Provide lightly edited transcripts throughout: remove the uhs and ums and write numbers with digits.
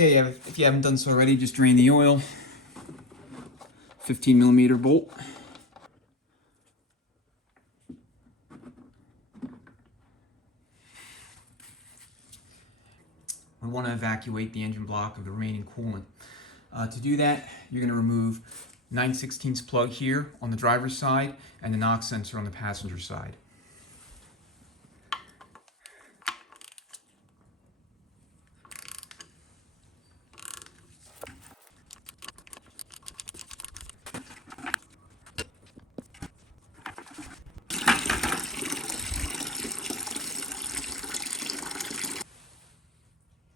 Okay, if you haven't done so already, just drain the oil. 15mm bolt. We want to evacuate the engine block of the remaining coolant. To do that, you're going to remove 9/16 plug here on the driver's side and the knock sensor on the passenger side.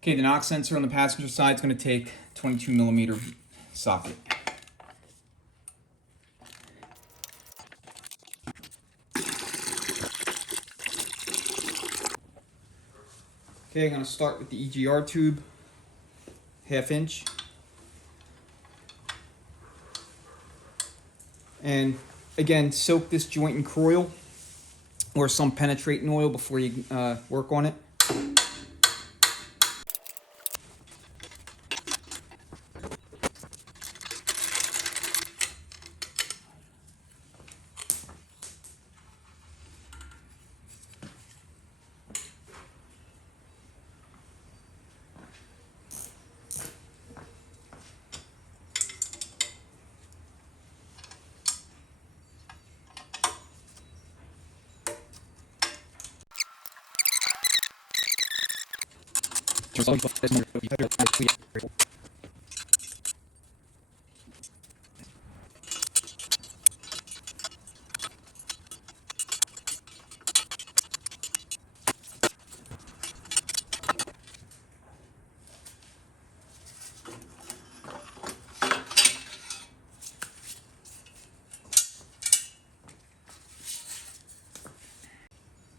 Okay, the knock sensor on the passenger side is going to take 22mm socket. Okay, I'm going to start with the EGR tube, 1/2 inch. And again, soak this joint in Croil or some penetrating oil before you work on it.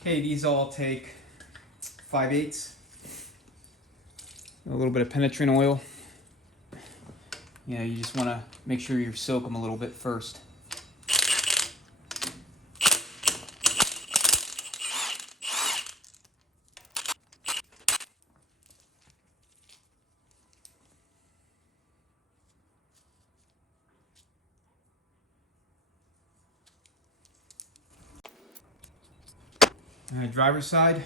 Okay, these all take 5/8. A little bit of penetrant oil. Yeah, you just want to make sure you soak them a little bit first. All right, driver's side.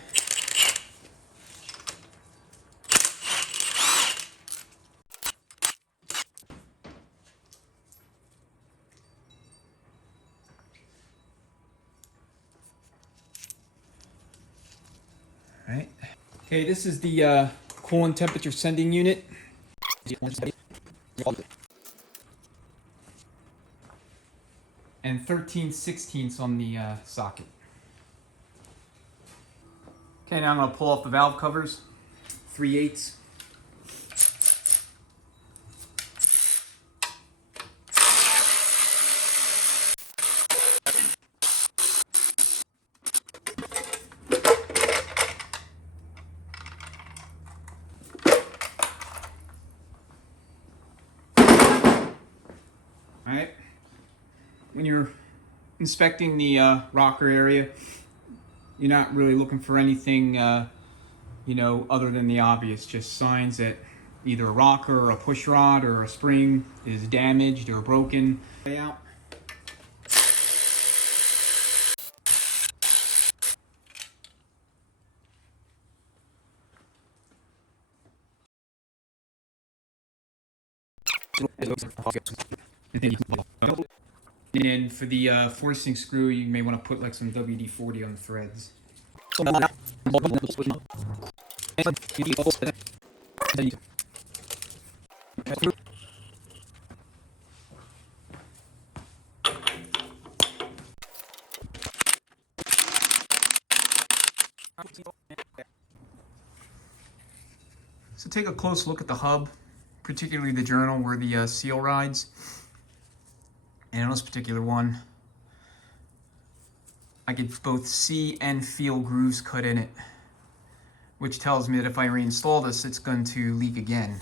All right. Okay, this is the coolant temperature sending unit. And 13/16 on the socket. Okay, now I'm going to pull off the valve covers, 3/8. All right. When you're inspecting the rocker area, you're not really looking for anything, you know, other than the obvious, just signs that either a rocker or a push rod or a spring is damaged or broken. Out. And for the forcing screw, you may want to put like some WD-40 on the threads. So take a close look at the hub, particularly the journal where the seal rides. And on this particular one, I could both see and feel grooves cut in it, which tells me that if I reinstall this, it's going to leak again.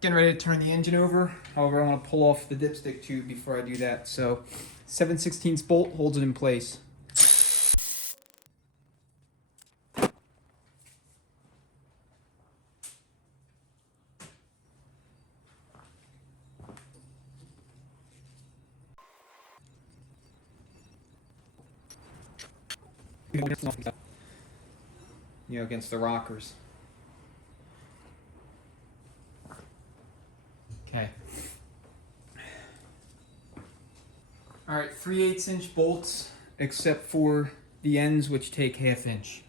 Getting ready to turn the engine over. However, I want to pull off the dipstick tube before I do that. So 7/16 bolt holds it in place. You know, against the rockers. Okay. All right, 3/8 inch bolts, except for the ends, which take 1/2 inch.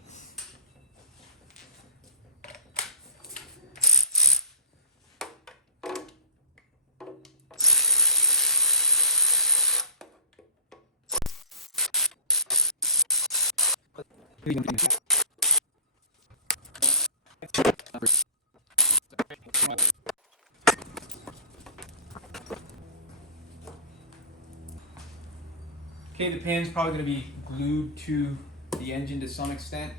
Okay, the pan's probably going to be glued to the engine to some extent.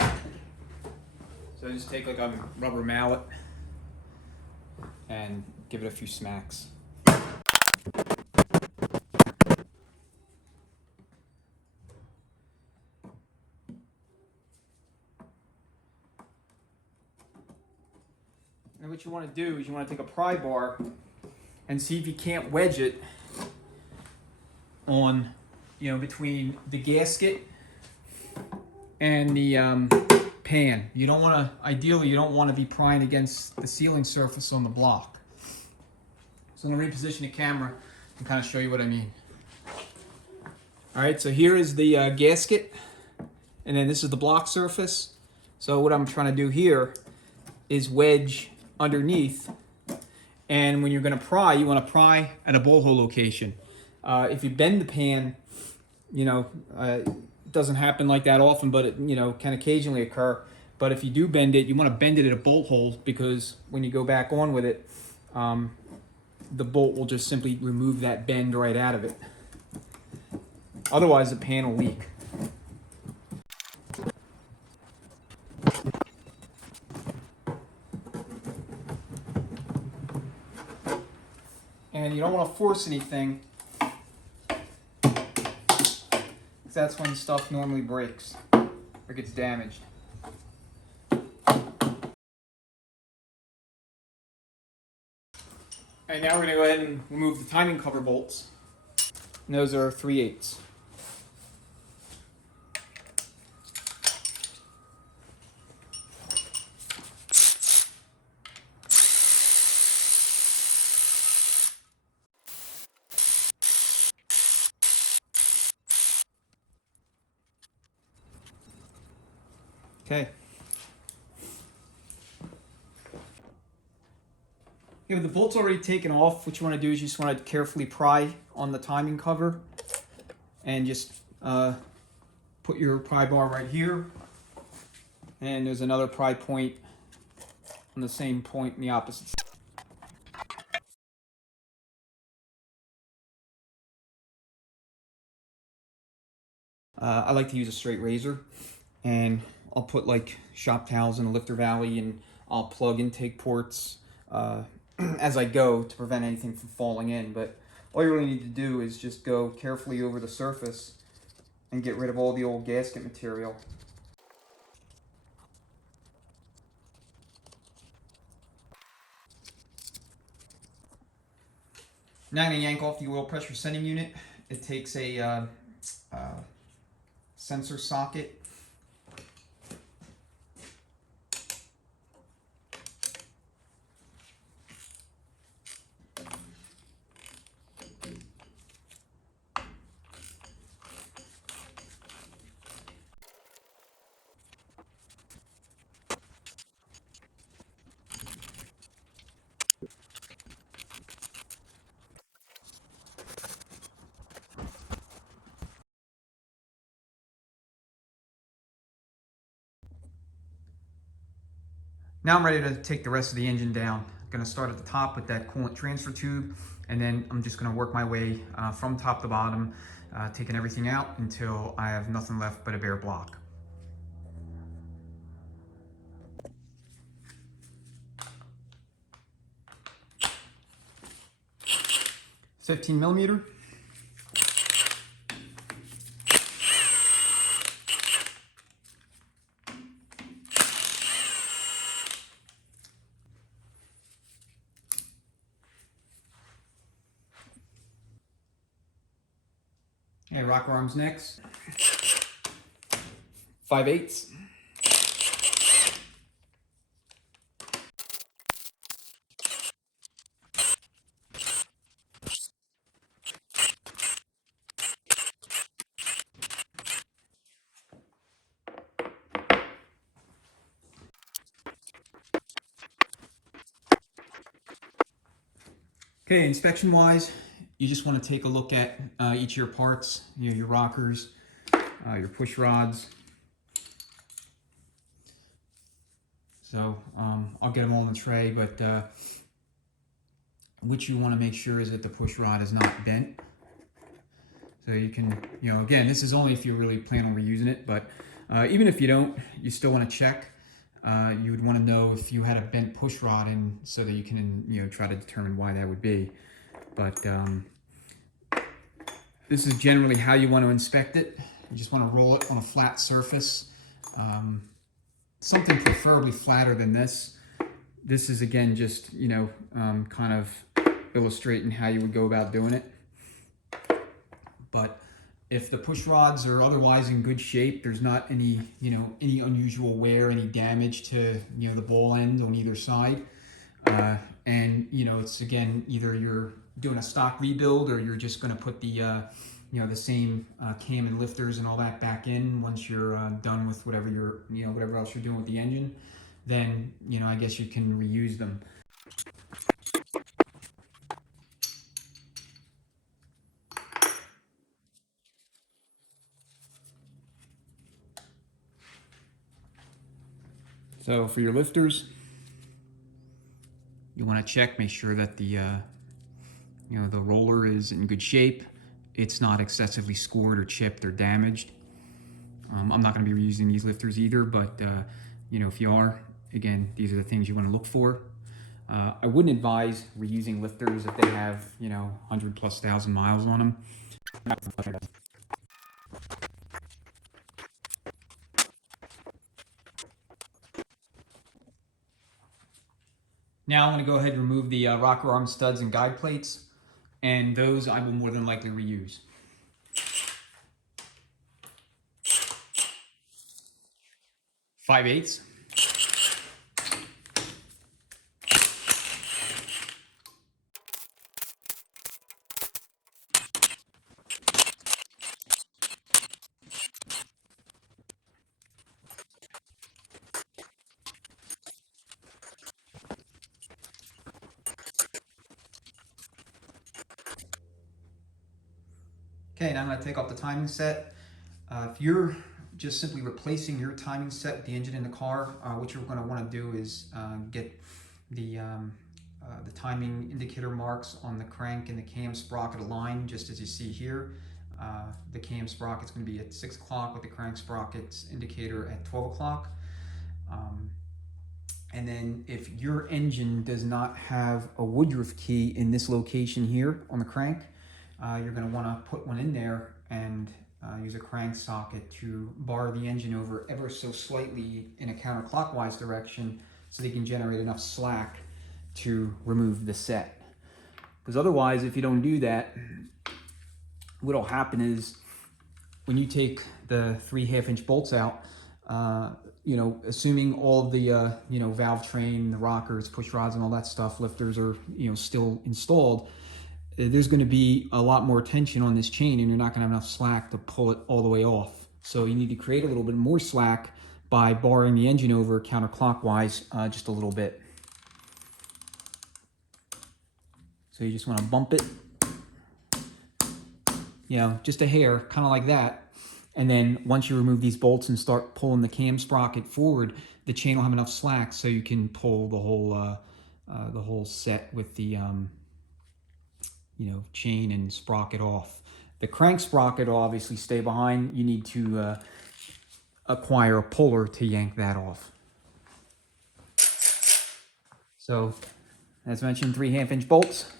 So just take like a rubber mallet and give it a few smacks. And what you want to do is you want to take a pry bar and see if you can't wedge it on, you know, between the gasket and the pan. You don't want to, ideally, you don't want to be prying against the sealing surface on the block. So I'm going to reposition the camera and kind of show you what I mean. All right, so here is the gasket, and then this is the block surface. So what I'm trying to do here is wedge underneath, and when you're going to pry, you want to pry at a bolt hole location. If you bend the pan, you know, it doesn't happen like that often, but it, you know, can occasionally occur. But if you do bend it, you want to bend it at a bolt hole, because when you go back on with it, the bolt will just simply remove that bend right out of it. Otherwise, the pan will leak. And you don't want to force anything, because that's when stuff normally breaks or gets damaged. And now we're going to go ahead and remove the timing cover bolts. And those are 3/8. Okay. Okay, with the bolts already taken off, what you want to do is you just want to carefully pry on the timing cover and just put your pry bar right here. And there's another pry point on the same point in the opposite side. I like to use a straight razor, and I'll put like shop towels in the lifter valley, and I'll plug intake ports as I go to prevent anything from falling in. But all you really need to do is just go carefully over the surface and get rid of all the old gasket material. Now I'm going to yank off the oil pressure sending unit. It takes a sensor socket. Now I'm ready to take the rest of the engine down. I'm going to start at the top with that coolant transfer tube, and then I'm just going to work my way from top to bottom, taking everything out until I have nothing left but a bare block. $15mm. Okay, rocker arms next. 5/8. Okay, inspection wise, you just want to take a look at each of your parts, your rockers, your push rods. So I'll get them all in the tray, but what you want to make sure is that the push rod is not bent. So you can, again, this is only if you really plan on reusing it, but even if you don't, you still want to check. You would want to know if you had a bent push rod in, so that you can, try to determine why that would be. But this is generally how you want to inspect it. You just want to roll it on a flat surface. Something preferably flatter than this. This is, again, just, kind of illustrating how you would go about doing it. But if the push rods are otherwise in good shape, there's not any, any unusual wear, any damage to, the ball end on either side. And, it's, again, either you're doing a stock rebuild or you're just going to put the, the same cam and lifters and all that back in once you're done with whatever whatever else you're doing with the engine, then, I guess you can reuse them. So for your lifters, you want to check, make sure that the, the roller is in good shape. It's not excessively scored or chipped or damaged. I'm not going to be reusing these lifters either, but if you are, again, these are the things you want to look for. I wouldn't advise reusing lifters if they have, 100,000+ miles on them. Now I'm going to go ahead and remove the rocker arm studs and guide plates, and those I will more than likely reuse. Five eighths. Okay, now I'm going to take off the timing set. If you're just simply replacing your timing set with the engine in the car, what you're going to want to do is get the timing indicator marks on the crank and the cam sprocket aligned, just as you see here. The cam sprocket's going to be at 6 o'clock with the crank sprocket's indicator at 12 o'clock. And then if your engine does not have a Woodruff key in this location here on the crank, you're going to want to put one in there and use a crank socket to bar the engine over ever so slightly in a counterclockwise direction so they can generate enough slack to remove the set. Because otherwise, if you don't do that, what will happen is when you take the 3 1/2-inch bolts out, assuming all of the valve train, the rockers, push rods, and all that stuff, lifters are still installed, there's going to be a lot more tension on this chain, and you're not going to have enough slack to pull it all the way off. So you need to create a little bit more slack by barring the engine over counterclockwise just a little bit. So you just want to bump it, just a hair, kind of like that. And then once you remove these bolts and start pulling the cam sprocket forward, the chain will have enough slack so you can pull the whole set with the chain and sprocket off. The crank sprocket will obviously stay behind. You need to acquire a puller to yank that off. So, as mentioned, 3 1/2-inch bolts.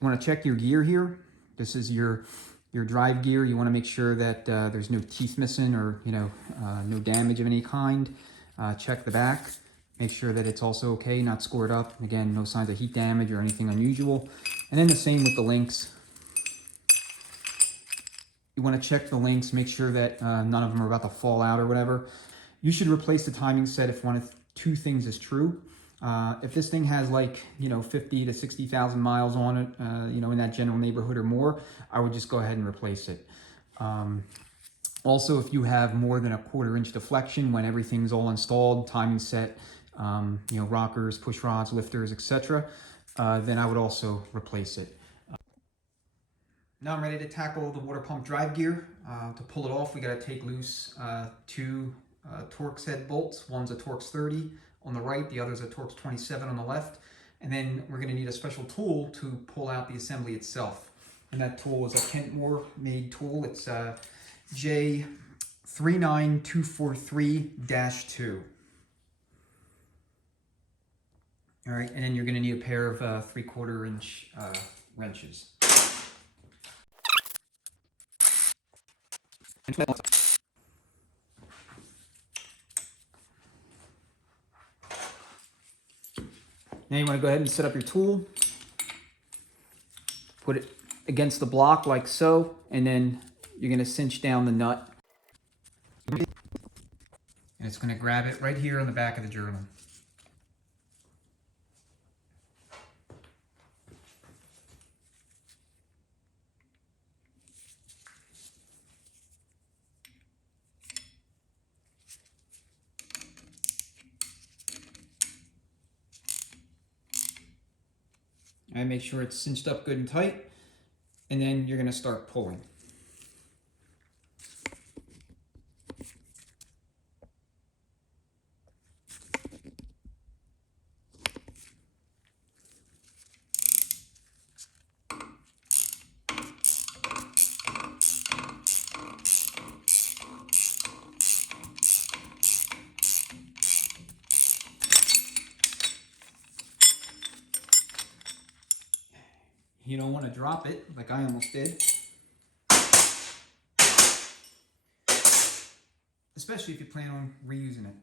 You want to check your gear here. This is your Your drive gear, you want to make sure that there's no teeth missing or no damage of any kind. Check the back, make sure that it's also okay, not scored up. Again, no signs of heat damage or anything unusual. And then the same with the links. You want to check the links, make sure that none of them are about to fall out or whatever. You should replace the timing set if one of two things is true. If this thing has like 50 to 60,000 miles on it, in that general neighborhood or more, I would just go ahead and replace it. Also, if you have more than a 1/4 inch deflection when everything's all installed, timing set, rockers, push rods, lifters, etc., then I would also replace it. Now I'm ready to tackle the water pump drive gear. To pull it off, we got to take loose two Torx head bolts. One's a Torx 30 on the right, the other's a Torx 27 on the left. And then we're going to need a special tool to pull out the assembly itself. And that tool is a Kentmore made tool. It's J39243-2. All right, and then you're going to need a pair of 3/4 inch wrenches. Now you want to go ahead and set up your tool, put it against the block like so, and then you're going to cinch down the nut. And it's going to grab it right here on the back of the journal. And make sure it's cinched up good and tight, and then you're going to start pulling. You don't want to drop it like I almost did. Especially if you plan on reusing it.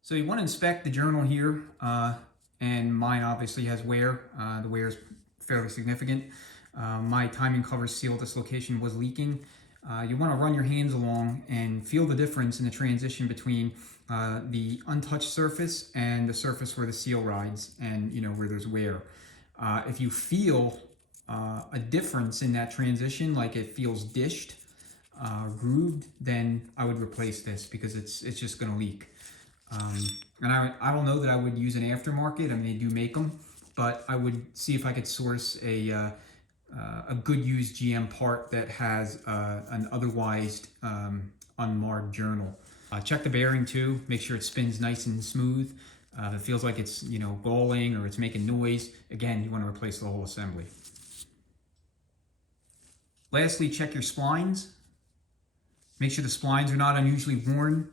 So you want to inspect the journal here, and mine obviously has wear. The wear is fairly significant. My timing cover seal dislocation was leaking. You want to run your hands along and feel the difference in the transition between the untouched surface and the surface where the seal rides and where there's wear. If you feel a difference in that transition, like it feels dished, grooved, then I would replace this because it's just going to leak. And I don't know that I would use an aftermarket. I mean, they do make them, but I would see if I could source a good used GM part that has an otherwise unmarred journal. Check the bearing too. Make sure it spins nice and smooth. If it feels like it's galling or it's making noise, again, you want to replace the whole assembly. Lastly, check your splines. Make sure the splines are not unusually worn.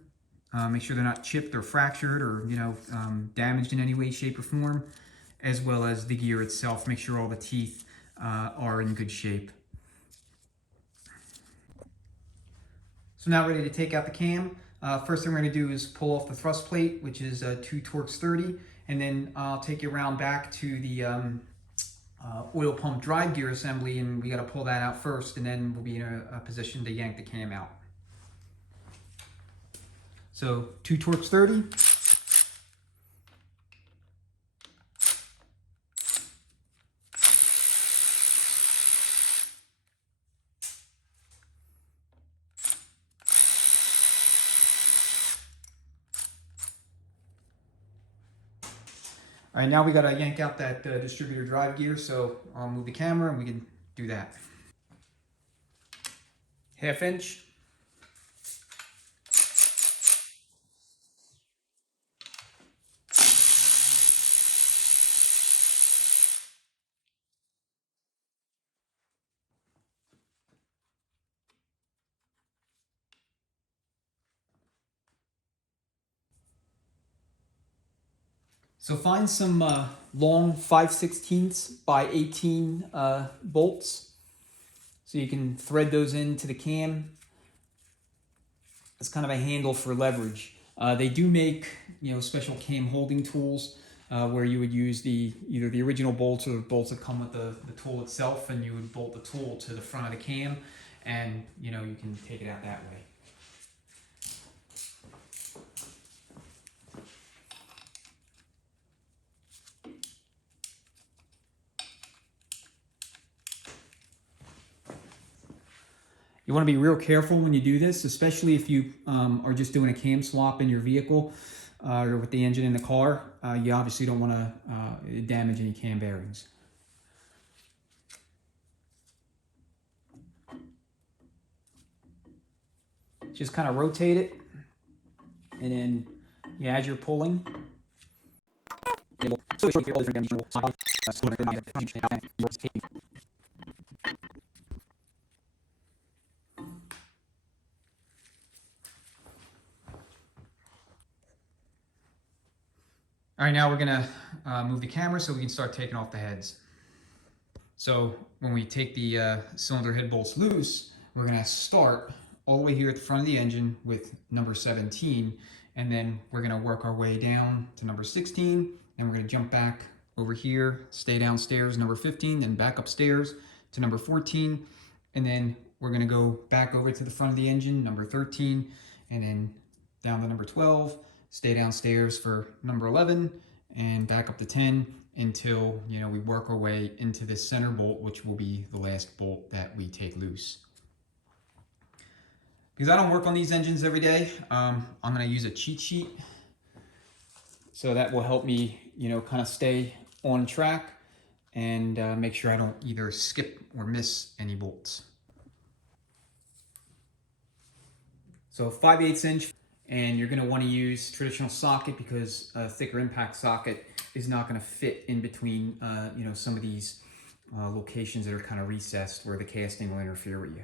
Make sure they're not chipped or fractured or damaged in any way, shape, or form, as well as the gear itself. Make sure all the teeth are in good shape. So now ready to take out the cam. First thing we're going to do is pull off the thrust plate, which is 2 Torx 30, and then I'll take you around back to the oil pump drive gear assembly, and we got to pull that out first, and then we'll be in a position to yank the cam out. So 2 Torx 30. All right, now we got to yank out that distributor drive gear, so I'll move the camera and we can do that. 1/2 inch. So find some long 5/16 by 18 bolts, so you can thread those into the cam. It's kind of a handle for leverage. They do make special cam holding tools where you would use either the original bolts or the bolts that come with the tool itself, and you would bolt the tool to the front of the cam, and you can take it out that way. You want to be real careful when you do this, especially if you are just doing a cam swap in your vehicle or with the engine in the car. You obviously don't want to damage any cam bearings. Just kind of rotate it, and then as you're pulling, all right, now we're gonna move the camera so we can start taking off the heads. So when we take the cylinder head bolts loose, we're gonna start all the way here at the front of the engine with number 17, and then we're gonna work our way down to number 16, and we're gonna jump back over here, stay downstairs, number 15, then back upstairs to number 14, and then we're gonna go back over to the front of the engine, number 13, and then down to number 12, stay downstairs for number 11, and back up to 10 until we work our way into this center bolt, which will be the last bolt that we take loose. Because I don't work on these engines every day, I'm going to use a cheat sheet, so that will help me kind of stay on track and make sure I don't either skip or miss any bolts. So 5/8 inch. And you're going to want to use traditional socket, because a thicker impact socket is not going to fit in between some of these locations that are kind of recessed where the casting will interfere with you.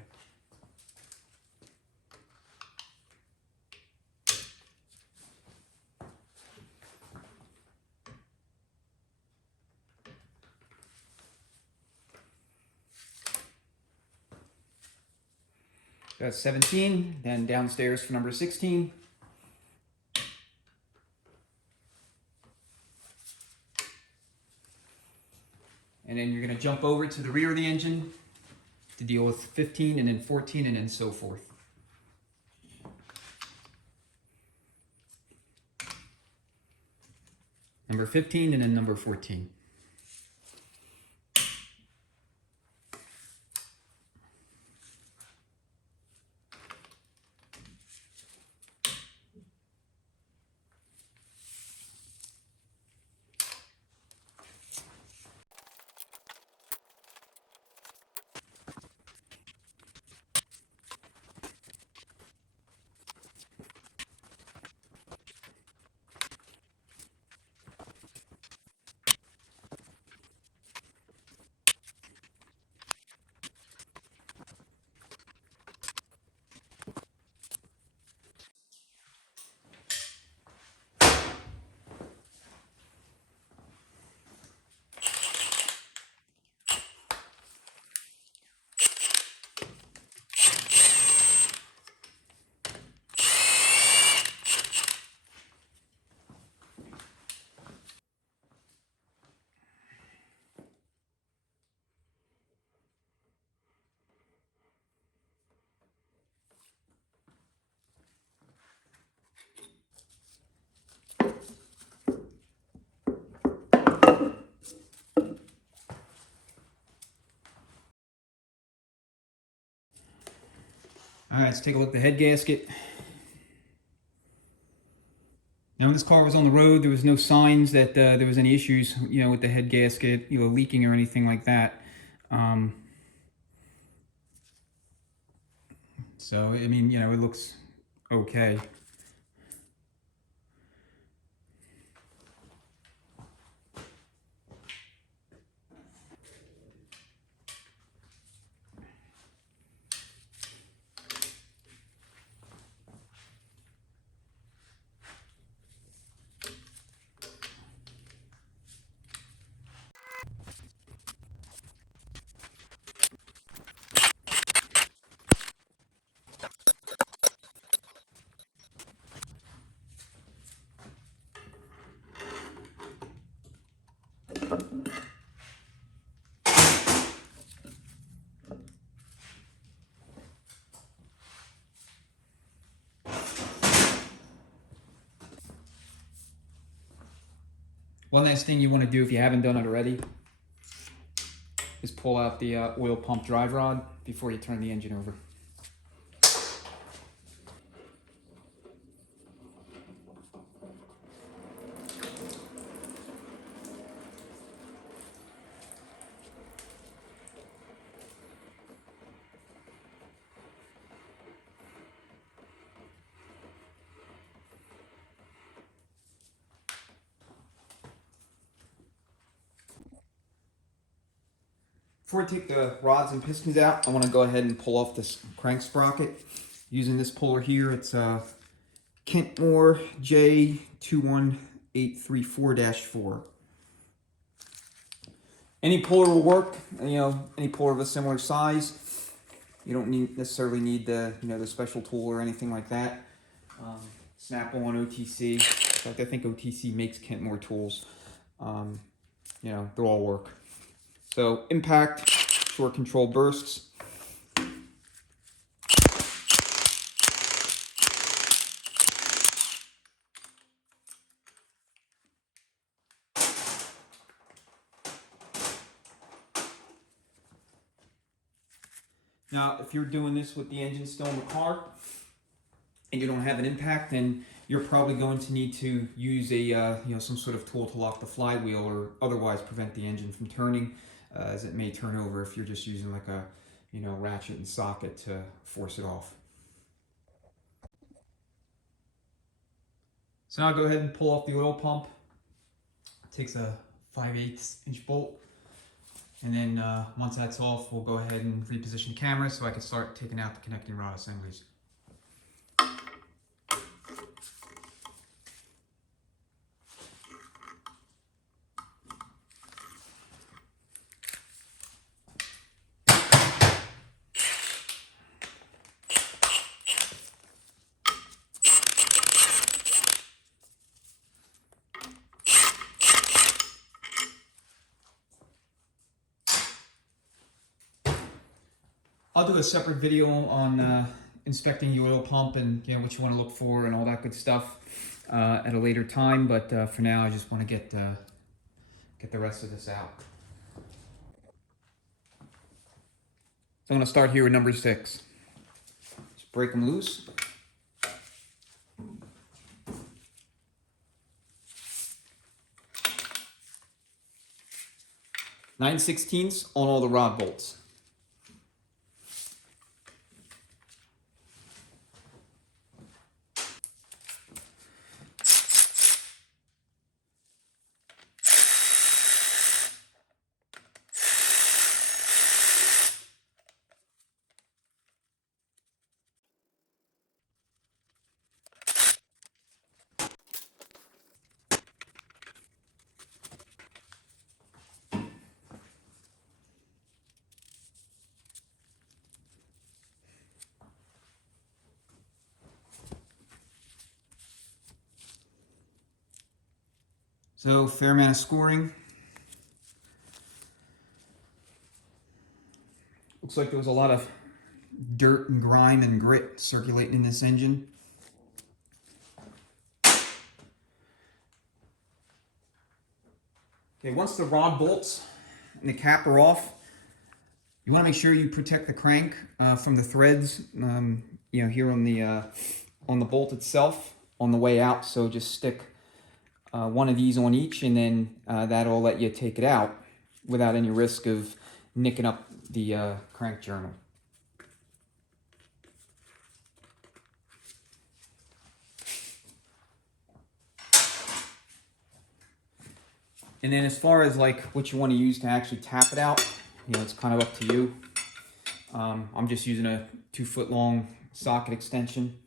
That's 17, then downstairs for number 16. And then you're going to jump over to the rear of the engine to deal with 15, and then 14, and then so forth. Number 15, and then number 14. All right, let's take a look at the head gasket. Now, when this car was on the road, there was no signs that there was any issues, with the head gasket, leaking or anything like that. So, I mean, it looks okay. One last thing you want to do if you haven't done it already is pull out the oil pump drive rod before you turn the engine over. Before I take the rods and pistons out, I want to go ahead and pull off this crank sprocket using this puller here. It's a Kenmore J21834-4. Any puller will work, any puller of a similar size. You don't necessarily need the, the special tool or anything like that. Snap-on OTC. In fact, I think OTC makes Kenmore tools. They'll all work. So impact, short control bursts. Now, if you're doing this with the engine still in the car and you don't have an impact, then you're probably going to need to use a some sort of tool to lock the flywheel or otherwise prevent the engine from turning, as it may turn over if you're just using like a ratchet and socket to force it off. So now I'll go ahead and pull off the oil pump. It takes a 5/8 inch bolt. And then once that's off, we'll go ahead and reposition the camera so I can start taking out the connecting rod assemblies. I'll do a separate video on inspecting the oil pump and what you want to look for and all that good stuff at a later time. But for now, I just want to get the rest of this out. So I'm going to start here with number 6. Just break them loose. (9/16) on all the rod bolts. So, fair amount of scoring. Looks like there was a lot of dirt and grime and grit circulating in this engine. Okay, once the rod bolts and the cap are off, you want to make sure you protect the crank from the threads, here on the bolt itself on the way out. So just stick one of these on each, and then that'll let you take it out without any risk of nicking up the crank journal. And then as far as like what you want to use to actually tap it out, it's kind of up to you. I'm just using a 2-foot long socket extension.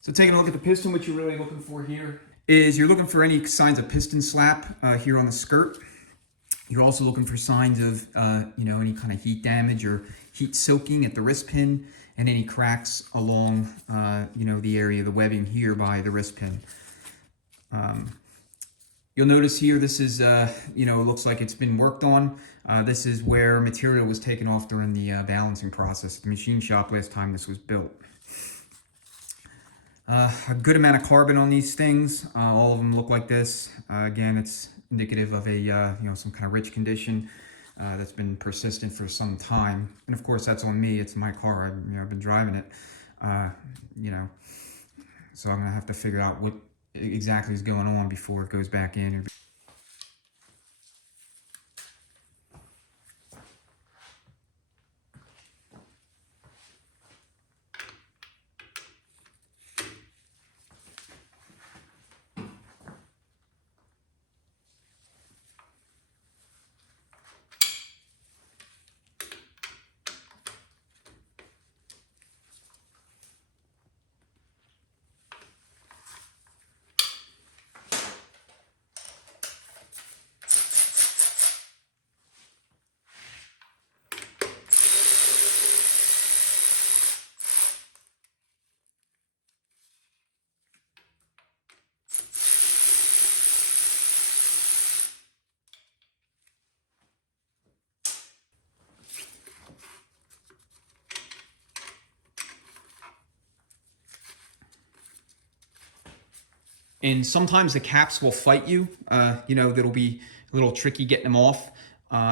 So taking a look at the piston, what you're really looking for here is you're looking for any signs of piston slap here on the skirt. You're also looking for signs of, any kind of heat damage or heat soaking at the wrist pin, and any cracks along, the area of the webbing here by the wrist pin. You'll notice here, this is, it looks like it's been worked on. This is where material was taken off during the balancing process at the machine shop last time this was built. A good amount of carbon on these things. All of them look like this. Again, it's indicative of a, some kind of rich condition that's been persistent for some time. And of course, that's on me. It's my car. I've been driving it, so I'm gonna have to figure out what exactly is going on before it goes back in. And sometimes the caps will fight you. That'll be a little tricky getting them off.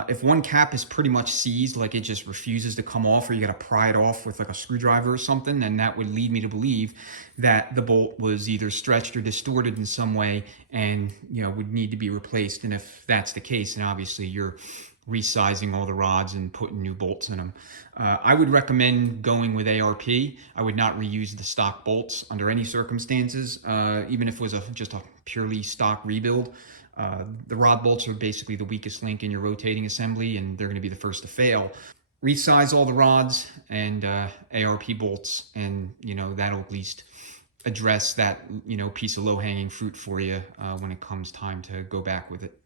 If one cap is pretty much seized, like it just refuses to come off, or you got to pry it off with like a screwdriver or something, then that would lead me to believe that the bolt was either stretched or distorted in some way and, would need to be replaced. And if that's the case, then obviously you're resizing all the rods and putting new bolts in them. I would recommend going with ARP. I would not reuse the stock bolts under any circumstances, even if it was just a purely stock rebuild. The rod bolts are basically the weakest link in your rotating assembly, and they're going to be the first to fail. Resize all the rods and ARP bolts, and that'll at least address that piece of low-hanging fruit for you when it comes time to go back with it.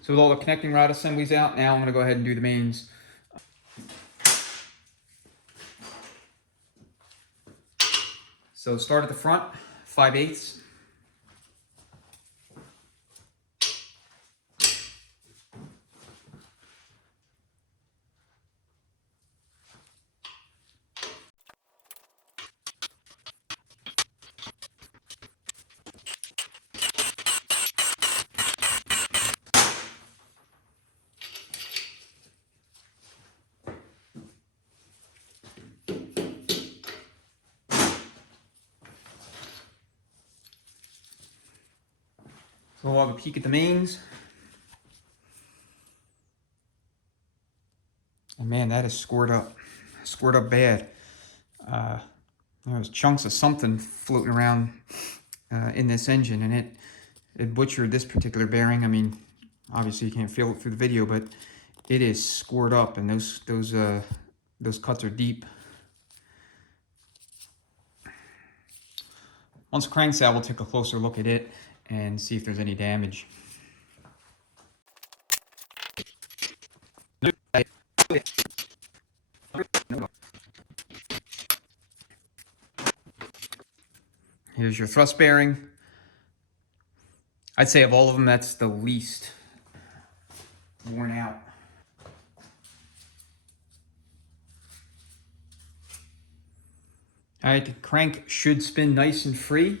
So with all the connecting rod assemblies out, now I'm going to go ahead and do the mains. So start at the front, 5/8. So we'll have a peek at the mains. And man, that is scored up bad. There's chunks of something floating around in this engine, and it butchered this particular bearing. I mean, obviously you can't feel it through the video, but it is scored up, and those cuts are deep. Once cranks out, we'll take a closer look at it and see if there's any damage. Here's your thrust bearing. I'd say of all of them, that's the least worn out. All right, the crank should spin nice and free.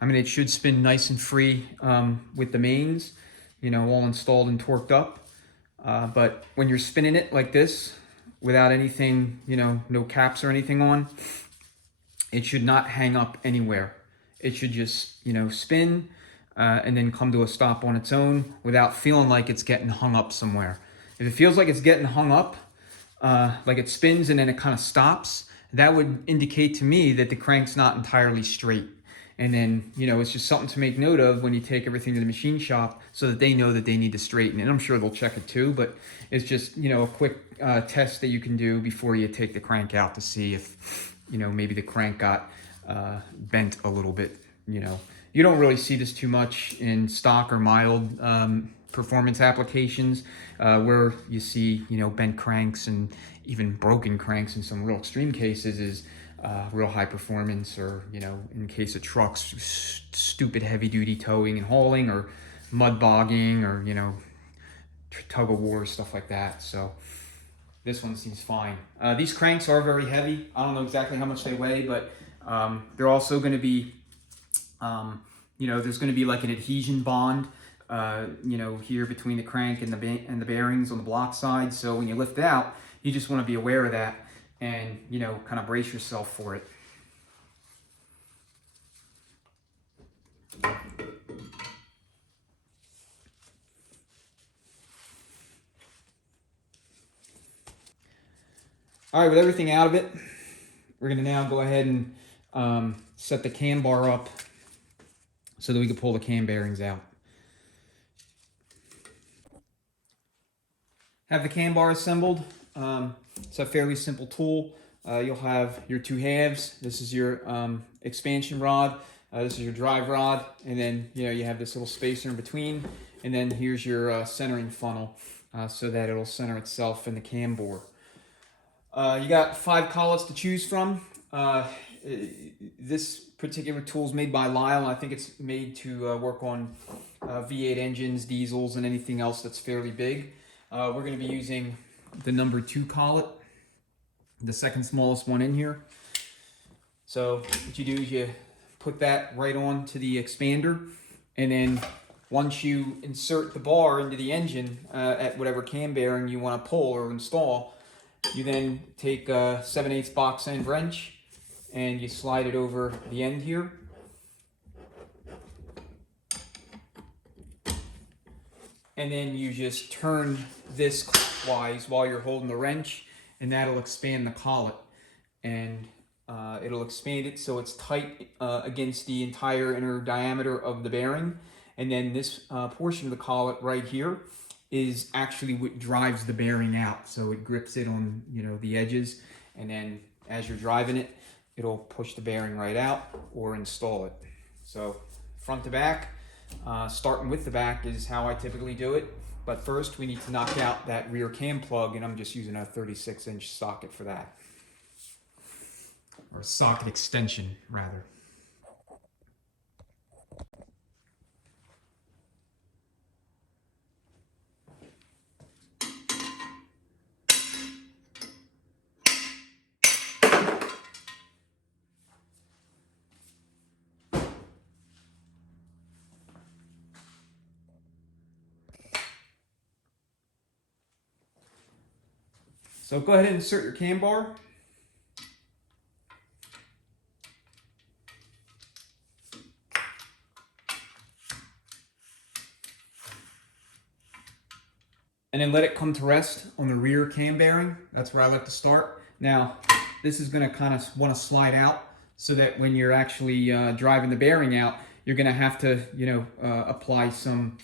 I mean, it should spin nice and free with the mains, you know, all installed and torqued up. But when you're spinning it like this, without anything, you know, no caps or anything on, it should not hang up anywhere. It should just, you know, spin and then come to a stop on its own without feeling like it's getting hung up somewhere. If it feels like it's getting hung up, like it spins and then it kind of stops, that would indicate to me that the crank's not entirely straight. And then, you know, it's just something to make note of when you take everything to the machine shop so that they know that they need to straighten it. And I'm sure they'll check it too, but it's just, you know, a quick test that you can do before you take the crank out to see if, you know, maybe the crank got bent a little bit. You know, you don't really see this too much in stock or mild performance applications where you see, you know, bent cranks and even broken cranks in some real extreme cases is real high performance, or, you know, in case of trucks, stupid heavy duty towing and hauling, or mud bogging, or, you know, tug of war, stuff like that. So this one seems fine. These cranks are very heavy. I don't know exactly how much they weigh, but they're also going to be, you know, there's going to be like an adhesion bond, you know, here between the crank and the bearings on the block side. So when you lift it out, you just want to be aware of that and, you know, kind of brace yourself for it. All right, with everything out of it, we're going to now go ahead and set the cam bar up so that we can pull the cam bearings out. Have the cam bar assembled. It's a fairly simple tool. You'll have your two halves. This is your expansion rod. This is your drive rod, and then, you know, you have this little spacer in between, and then here's your centering funnel so that it'll center itself in the cam bore. You got 5 collets to choose from. This particular tool is made by Lyle. I think it's made to work on V8 engines, diesels, and anything else that's fairly big. We're going to be using the number 2 collet, the second smallest one in here. So what you do is you put that right on to the expander, and then once you insert the bar into the engine at whatever cam bearing you want to pull or install, you then take a 7/8 box end wrench and you slide it over the end here. And then you just turn this clockwise while you're holding the wrench, and that'll expand the collet. And it'll expand it so it's tight against the entire inner diameter of the bearing. And then this portion of the collet right here is actually what drives the bearing out. So it grips it on, you know, the edges, and then as you're driving it, it'll push the bearing right out or install it. So front to back, starting with the back is how I typically do it. But first we need to knock out that rear cam plug, and I'm just using a 36-inch socket for that. Or socket extension, rather. So go ahead and insert your cam bar. And then let it come to rest on the rear cam bearing. That's where I like to start. Now, this is going to kind of want to slide out. so that when you're actually driving the bearing out, you're going to have to, apply some,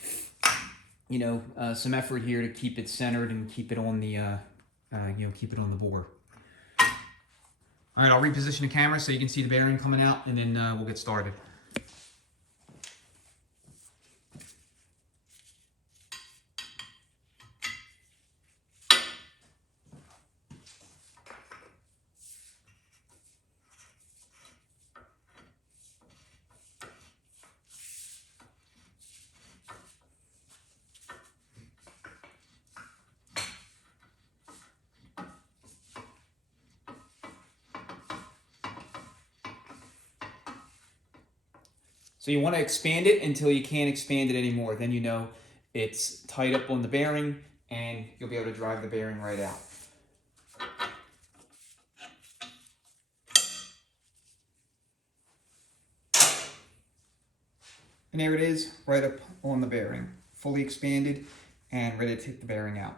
some effort here to keep it centered and keep it on the, keep it on the bore. All right, I'll reposition the camera so you can see the bearing coming out, and then we'll get started. So you want to expand it until you can't expand it anymore. Then you know it's tight up on the bearing and you'll be able to drive the bearing right out. And there it is, right up on the bearing, fully expanded and ready to take the bearing out.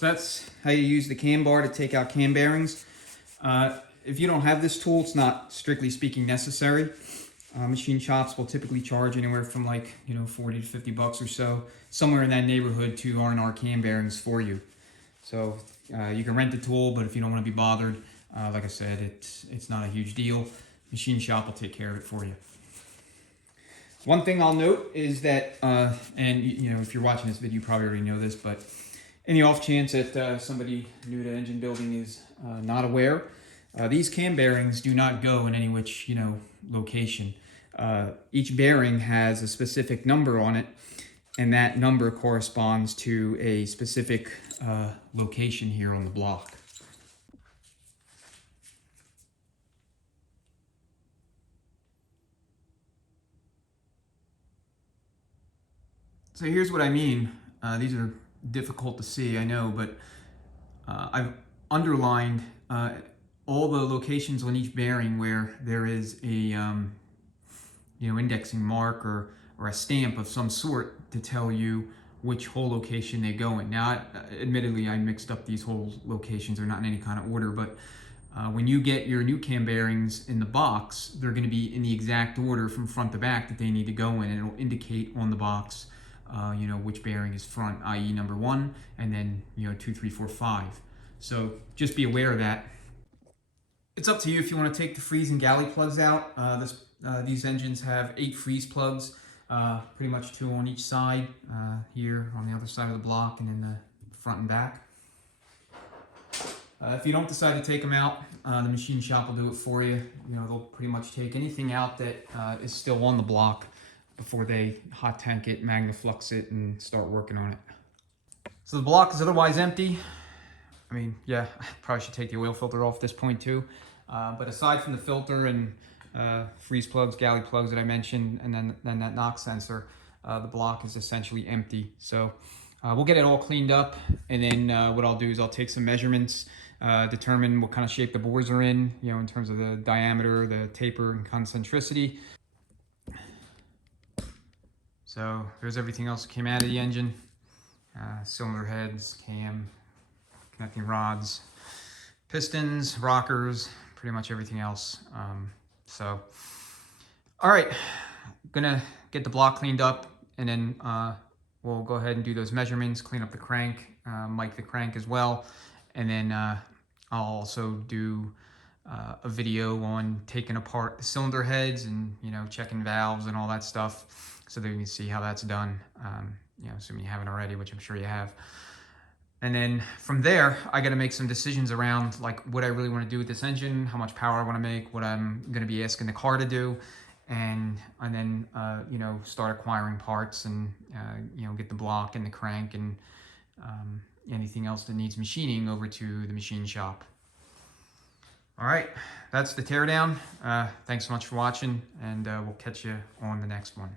So that's how you use the cam bar to take out cam bearings. If you don't have this tool, it's not strictly speaking necessary. Machine shops will typically charge anywhere from 40 to 50 bucks or so, somewhere in that neighborhood, to R&R cam bearings for you. So you can rent the tool, but if you don't want to be bothered, like I said, it's not a huge deal. Machine shop will take care of it for you. One thing I'll note is that, and if you're watching this video, you probably already know this, but in the off chance that somebody new to engine building is not aware, these cam bearings do not go in any which location. Each bearing has a specific number on it, and that number corresponds to a specific location here on the block. So here's what I mean. These are difficult to see, I know, but I've underlined all the locations on each bearing where there is a indexing mark or a stamp of some sort to tell you which hole location they go in. Now, admittedly, I mixed up these hole locations. They're not in any kind of order, but When you get your new cam bearings in the box, they're going to be in the exact order from front to back that they need to go in, and it'll indicate on the box, you know, which bearing is front, i.e. number 1, and then, you know, 2, 3, 4, 5. So just be aware of that. It's up to you if you want to take the freeze and galley plugs out. These engines have 8 freeze plugs, pretty much 2 on each side, here on the other side of the block and in the front and back. If you don't decide to take them out, the machine shop will do it for you. You know, they'll pretty much take anything out that is still on the block before they hot tank it, magnaflux it, and start working on it. So the block is otherwise empty. I mean, yeah, I probably should take the oil filter off at this point too. But aside from the filter and freeze plugs, galley plugs that I mentioned, and then that knock sensor, the block is essentially empty. So we'll get it all cleaned up, and then what I'll do is I'll take some measurements, determine what kind of shape the bores are in, you know, in terms of the diameter, the taper, and concentricity. So there's everything else that came out of the engine. Cylinder heads, cam, connecting rods, pistons, rockers, pretty much everything else. All right, gonna get the block cleaned up, and then we'll go ahead and do those measurements, clean up the crank, mic the crank as well, and then I'll also do a video on taking apart the cylinder heads and, you know, checking valves and all that stuff, so that you can see how that's done. You know, assuming you haven't already, which I'm sure you have. And then from there, I got to make some decisions around like what I really want to do with this engine, how much power I want to make, what I'm going to be asking the car to do, and then you know, start acquiring parts and you know, get the block and the crank and anything else that needs machining over to the machine shop. All right, that's the teardown. Thanks so much for watching, and we'll catch you on the next one.